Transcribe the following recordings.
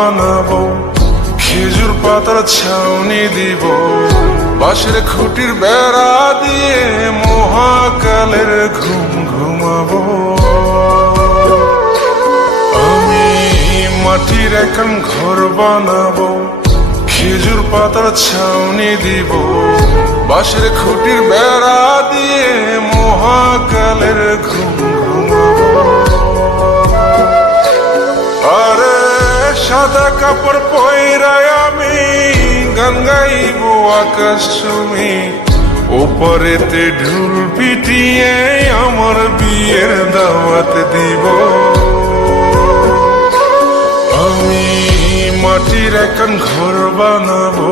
বানাবো, খেজুর পাতার ছাউনি দিব, বাঁশের খুঁটির বেড়া দিয়ে মহাকালের ঘুম ঘুমাবো। আমি মাটির এখন ঘর বানাবো, খেজুর পাতার ছাউনি দিব, বাঁশের খুঁটির বেড়া দিয়ে মহাকালের ঘুম ঘুমাবো। আরে সাদা কাপড় পয়রায় আমি গান গাইব আকাশ চুমি, ওপরেতে ঢুল পিটিয়ে আমার বিয়ের দাওয়াত দিব। আমি মাটির এখন ঘর বানাবো,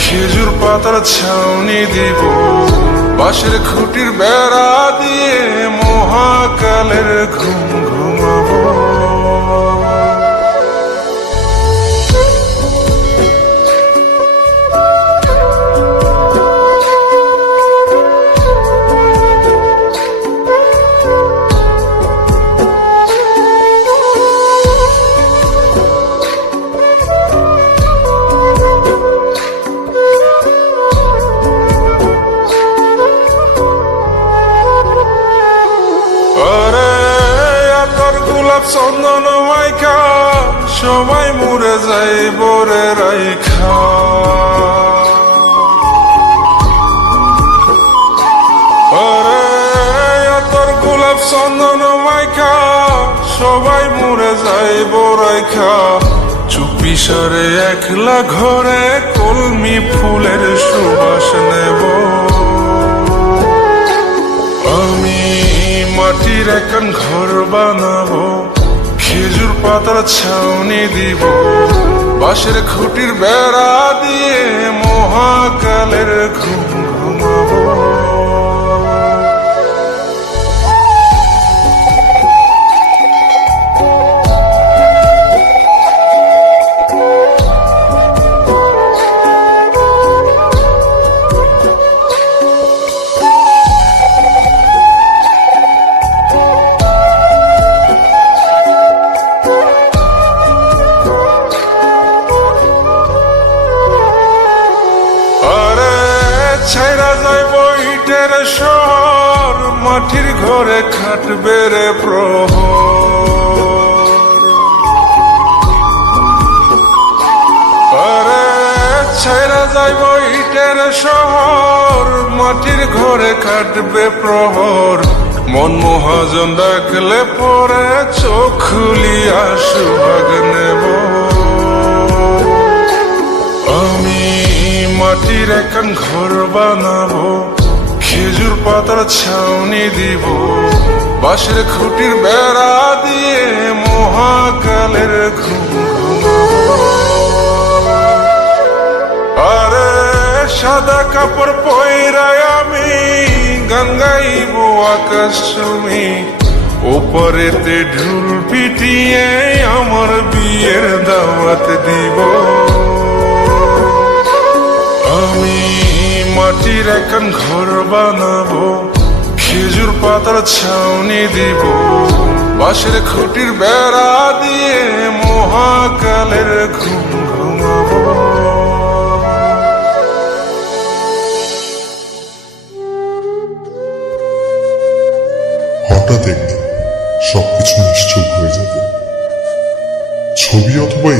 খেজুর পাতার ছাউনি দিব, বাঁশের খুঁটির বেড়া দিয়ে মহাকালের ঘুম ঘুমাবো। চন্দন মাইখা সবাই মরে যাই বরে রাইখা, আরে তোর গোলাপ চন্দন মাইখা সবাই মরে যাই বরাইখা, চুপি সরে একলা ঘরে কলমি ফুলের সুবাস নেব। আমি মাটির এখন ঘর বানাবো, খেজুর পাতার ছাউনি দিব, বাঁশের খুঁটির বেড়া দিয়ে মহাকালের ঘুম ঘুমাবো। ছাইরা যাইব ইটের শহর, মাটির ঘরে খাটবে রে প্রহর। আরে ছাইরা যাইব ইটের শহর, মাটির ঘরে খাটবে প্রহর। মন মহাজন ডাকলে পরে চোখ খুলিয়া সুভাগ নেব। আমি মাটির এখন ঘর বানাবো, খেজুর পাতার ছাউনি দিব, বাঁশের খুঁটির বেড়া দিয়ে মহাকালের ঘুম ঘুমাবো। আরে সাদা কাপড় পয়রায় আমি গান গাইব আকাশ চুমি, ওপরেতে ঢুল পিটিয়ে আমার বিয়ের দাওয়াত দিব। আমি মাটির এখন ঘর বানাবো, খেজুর পাতার ছাউনি দিব, বাঁশের খুঁটির বেড়া দিয়ে মহাকালের ঘুম ঘুমাবো। হঠাৎ একদিন সবকিছু নিশ্চুপ হয়ে যাবে। ছবি অথবা